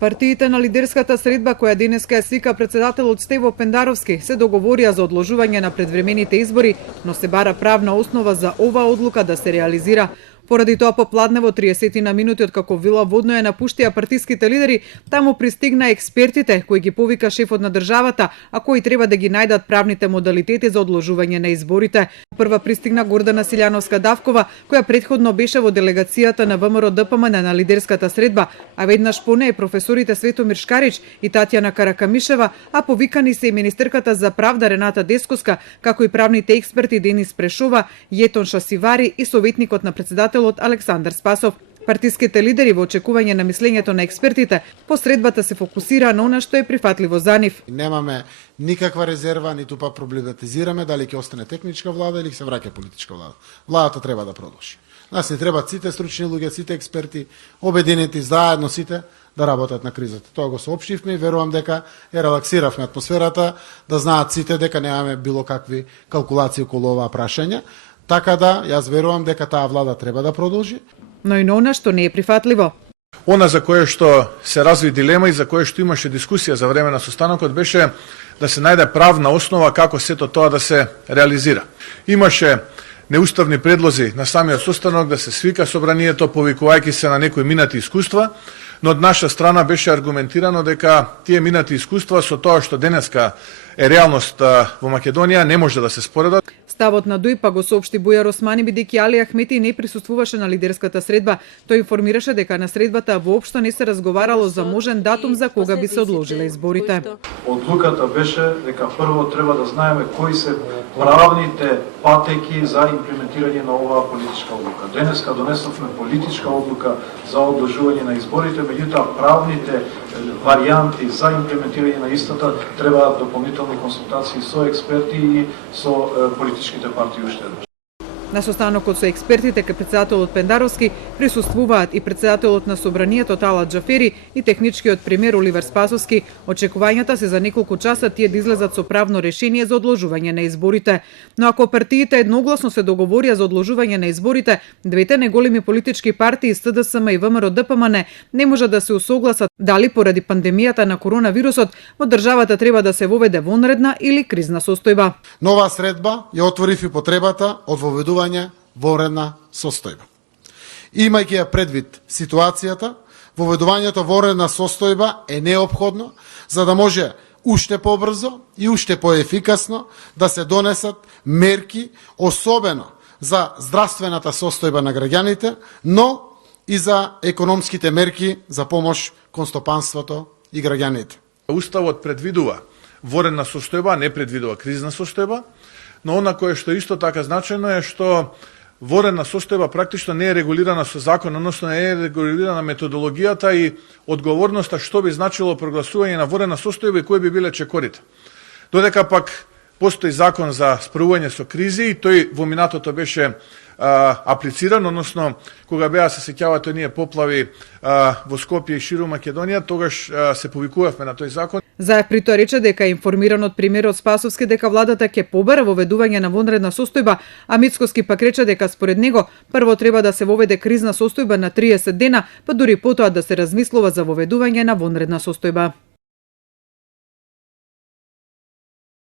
Партиите на лидерската средба, која денеска ја свика председателот Стево Пендаровски, се договорија за одложување на предвремените избори, но се бара правна основа за оваа одлука да се реализира. Поради тоа попладне во 30 на минути откако Вила Водно ја напуштија партиските лидери, таму пристигна експертите кои ги повика шефот на државата, а кои треба да ги најдат правните модалитети за одложување на изборите. Прва пристигна Гордана Силјановска-Давкова, која претходно беше во делегацијата на ВМРО ДПМН на лидерската средба, а веднаш по неј професорите Светомир Шкарич и Татјана Каракамишева, а повикани се и министерката за правда Рената Дескоска, како и правните експерти Денис Прешова, Јетон Шасивари и советникот на председателот Александар Спасов. Партиските лидери во очекување на мислењето на експертите по средбата се фокусира на она што е прифатливо за нив. Немаме никаква резерва, ниту па проблематизираме дали ќе остане техничка влада или ќе се враќа политичка влада. Владата треба да продолжи. Нас не треба сите стручни луѓе, сите експерти, обединети заедно сите да работат на кризата. Тоа го соопштивме и верувам дека ја релаксиравме атмосферата, да знаат сите дека немаме било какви калкулации околу оваа прашања. Така да, јас верувам дека таа влада треба да продолжи. Но и на она што не е прифатливо. Она за кое што се разви дилема и за кое што имаше дискусија за време на состанокот беше да се најде правна основа како сето тоа да се реализира. Имаше неуставни предлози на самиот состанок да се свика собранието повикувајќи се на некои минати искуства, но од наша страна беше аргументирано дека тие минати искуства со тоа што денеска е реалност во Македонија не може да се споредат. Ставот на ДУИ па го соопшти Бујар Османи бидејќи Али Ахмети не присуствуваше на лидерската средба. Тој информираше дека на средбата воопшто не се разговарало за можен датум за кога би се одложиле изборите. Одлуката беше дека прво треба да знаеме кои се правните патеки за имплементирање на оваа политичка одлука. Денеска донесовме политичка одлука за одложување на изборите, меѓутоа правните варијанти за имплементирање на истата треба дополнителни консултации со експерти и со политичките партии уште еднаш. На состанокот со експертите кај председателот Пендаровски присуствуваат и председателот на собранието Талат Џафери и техничкиот премиер Оливер Спасовски. Очекувањата се за неколку часа тие да излезат со правно решение за одложување на изборите. Но ако партиите едногласно се договорија за одложување на изборите, двете најголеми политички партии СДСМ и ВМРО ДПМН не може да се усогласат дали поради пандемијата на коронавирусот во државата треба да се воведе вонредна или кризна состојба. Нова средба ја отворив и потребата од воведување вонредна состојба. Имајќи ја предвид ситуацијата, воведувањето вонредна состојба е неопходно за да може уште побрзо и уште поефикасно да се донесат мерки, особено за здравствената состојба на граѓаните, но и за економските мерки за помош кон стопанството и граѓаните. Уставот предвидува вонредна состојба, не предвидува кризна состојба, но она кое што исто така значено е што вонредна состојба практично не е регулирана со закон, односно не е регулирана методологијата и одговорноста што би значило прогласување на вонредна состојба и кои би биле чекорите. Додека пак постои закон за справување со кризи и тој во минатото беше аплициран, односно кога беа се сеќавате оние поплави во Скопје и ширум Македонија, тогаш се повикувавме на тој закон. Заев при тоа рече дека е информиран од премиерот Спасовски дека владата ќе побара воведување на вонредна состојба, а Мицкоски пак рече дека според него прво треба да се воведе кризна состојба на 30 дена, па дури потоа да се размислува за воведување на вонредна состојба.